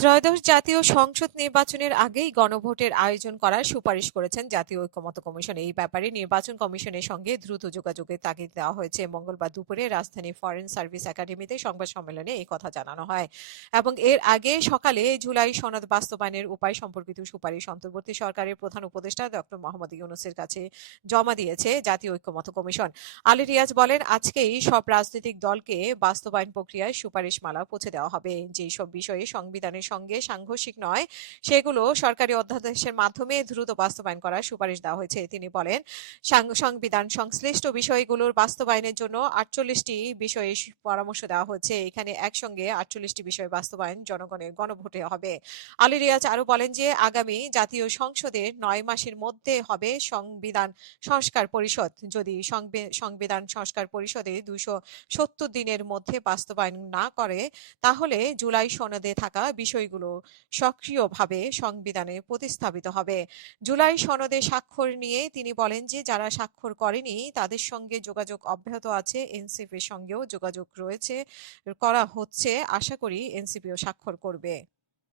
ত্রয়োদশ জাতীয় সংসদ নির্বাচনের আগেই গণভোটের আয়োজন করার সুপারিশ করেছেন জাতীয় ঐকমত্য কমিশন। এই ব্যাপারে নির্বাচন কমিশনের সঙ্গে দ্রুত যোগাযোগের তাগিদ দেওয়া হয়েছে। মঙ্গলবার দুপুরে রাজধানীর ফরেন সার্ভিস একাডেমিতে সংবাদ সম্মেলনে এই কথা জানানো হয় এবং এর আগে সকালে জুলাই সনদ বাস্তবায়নের উপায় সম্পর্কিত সুপারিশ অন্তর্বর্তী সরকারের প্রধান উপদেষ্টা ডক্টর মোহাম্মদ ইউনূসের কাছে জমা দিয়েছে জাতীয় ঐকমত্য কমিশন। আলী রিয়াজ বলেন, আজকেই সব রাজনৈতিক দলকে বাস্তবায়ন প্রক্রিয়ায় সুপারিশমালা পৌঁছে দেওয়া হবে। যেসব বিষয়ে সংবিধানের সঙ্গে সাংঘর্ষিক নয় সেগুলো সরকারি অধ্যাদেশের মাধ্যমে দ্রুত বাস্তবায়ন করার সুপারিশ দেওয়া হয়েছে। তিনি বলেন, সংবিধান সংশ্লিষ্ট বিষয়গুলোর বাস্তবায়নের জন্য ৪৮টি বিষয়ে পরামর্শ দেওয়া হচ্ছে। এখানে একসঙ্গে ৪৮টি বিষয় বাস্তবায়ন জনগণের গণভোটে হবে। আলী রিয়াজ আরো বলেন যে আগামী জাতীয় সংসদের ৯ মাসের মধ্যে হবে সংবিধান সংস্কার পরিষদ। যদি সংবিধান সংস্কার পরিষদে ২৭০ দিনের মধ্যে বাস্তবায়ন না করে তাহলে জুলাই সনদে থাকা বিষয়গুলো সক্রিয়ভাবে সংবিধানে প্রতিস্থাপিত হবে। জুলাই সনদে স্বাক্ষর নিয়ে তিনি বলেন যে যারা স্বাক্ষর করেনি তাদের সঙ্গে যোগাযোগ অব্যাহত আছে, এনসিপির সঙ্গেও যোগাযোগ করা হচ্ছে। আশা করি এনসিপিও স্বাক্ষর করবে।